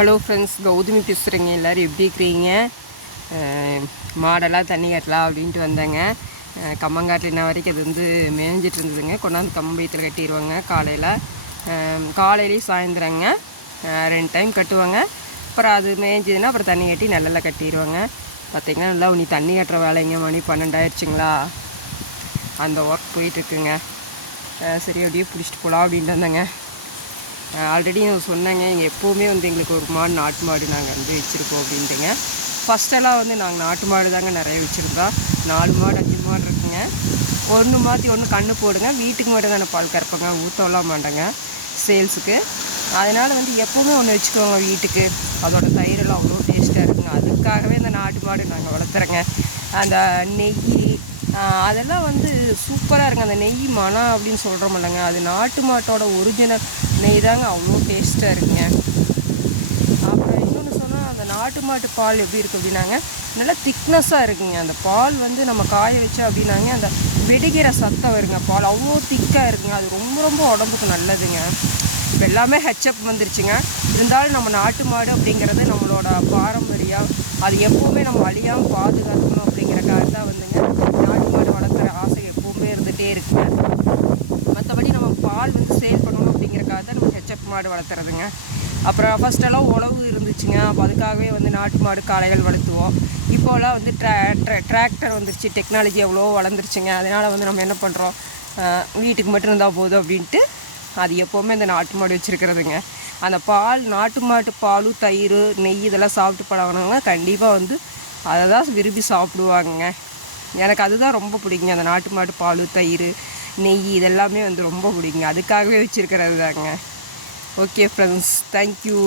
Hello friends, Gautami பேசுகிறேங்க. எல்லோரும் எப்படி இருக்கிறீங்க? மாடெல்லாம் தண்ணி கட்டலாம் அப்படின்ட்டு வந்தேங்க. கம்மங்காட்டில் இன்ன வரைக்கும் அது வந்து மேய்ஞ்சிட்டு இருந்ததுங்க. கொண்டாந்து கம்பயத்தில் கட்டிடுவாங்க. காலையிலேயும் சாயந்தரங்க 2 டைம் கட்டுவாங்க. அப்புறம் அது மேய்ஞ்சதுன்னா அப்புறம் தண்ணி கட்டி நல்லா கட்டிடுவாங்க. பார்த்திங்கன்னா நல்லா நீ தண்ணி கட்டுற வேலைங்க. மணி 12 ஆயிடுச்சுங்களா, அந்த ஒர்க் போயிட்டுருக்குங்க. சரி அப்படியே பிடிச்சிட்டு போகலாம் அப்படின்ட்டு வந்தேங்க. ஆல்ரெடி நான் சொன்னேங்க, இங்கே எப்போவுமே வந்து எங்களுக்கு ஒரு மாடு, நாட்டு மாடு நாங்கள் வந்து வச்சுருப்போம் அப்படின்ட்டுங்க. ஃபஸ்ட்டெல்லாம் வந்து நாங்கள் நாட்டு மாடு தாங்க நிறைய வச்சுருந்தோம். 4 மாடு 5 மாடு இருக்குங்க. ஒன்று மாற்றி ஒன்று கன்று போடுங்க. வீட்டுக்கு மட்டும் தானே பால் கறப்பங்க, ஊற்றலாம் மாட்டேங்க சேல்ஸுக்கு. அதனால் வந்து எப்போவுமே ஒன்று வச்சுக்கோங்க வீட்டுக்கு. அதோட தயிரெல்லாம் அவ்வளோ டேஸ்ட்டாக இருக்குங்க. அதுக்காகவே இந்த நாட்டு மாடு நாங்கள் வளர்த்துறோங்க. அந்த நெய் அதெல்லாம் வந்து சூப்பராக இருக்குங்க. அந்த நெய் மனம் அப்படின்னு சொல்கிறோம் இல்லைங்க, அது நாட்டு மாட்டோட ஒரிஜினல் நெய் தாங்க, அவ்வளோ டேஸ்ட்டாக இருக்குங்க. அப்புறம் இன்னொன்று சொன்னால், அந்த நாட்டு மாட்டு பால் எப்படி இருக்குது அப்படின்னாங்க, நல்லா திக்னஸ்ஸாக இருக்குங்க. அந்த பால் வந்து நம்ம காய வச்சோம் அப்படின்னாங்க, அந்த வெடிக்கிற சத்தம் வருங்க. பால் அவ்வளோ திக்காக இருக்குங்க. அது ரொம்ப ரொம்ப உடம்புக்கு நல்லதுங்க. இப்போ எல்லாமே ஹெச்அப் வந்துருச்சுங்க. இருந்தாலும் நம்ம நாட்டு மாடு அப்படிங்கிறது நம்மளோட பாரம்பரியம். அது எப்போவுமே நம்ம அழியாமல் பாதுகாக்கணும் அப்படிங்கிறக்காக தான் வந்துங்க நாட்டு மாடு வளர்க்குற ஆசை எப்போவுமே இருந்துகிட்டே இருக்குங்க. மற்றபடி நம்ம பால் வந்து சேல் பண்ணணும் அப்படிங்கிறக்காக தான் நம்ம ஹெச்அப் மாடு வளர்த்துறதுங்க. அப்புறம் ஃபஸ்ட்டெல்லாம் உழவு இருந்துச்சுங்க. அப்போ அதுக்காகவே வந்து நாட்டு மாடு காளைகள் வளர்த்துவோம். இப்போலாம் வந்து டிராக்டர் வந்துருச்சு. டெக்னாலஜி எவ்வளோ வளர்ந்துருச்சுங்க. அதனால் வந்து நம்ம என்ன பண்ணுறோம், வீட்டுக்கு மட்டும் இருந்தால் போதும் அப்படின்ட்டு அது எப்போவுமே இந்த நாட்டு மாடு வச்சுருக்கிறதுங்க. அந்த பால், நாட்டு மாட்டு பால், தயிர், நெய் இதெல்லாம் சாப்பிட்டு பழகினவங்க கண்டிப்பாக வந்து அதை தான் விரும்பி சாப்பிடுவாங்க. எனக்கு அதுதான் ரொம்ப பிடிக்குங்க. அந்த நாட்டு மாட்டு பால், தயிர், நெய் இதெல்லாமே வந்து ரொம்ப பிடிக்குங்க. அதுக்காகவே வச்சுருக்கிறது தாங்க. Okay friends, thank you.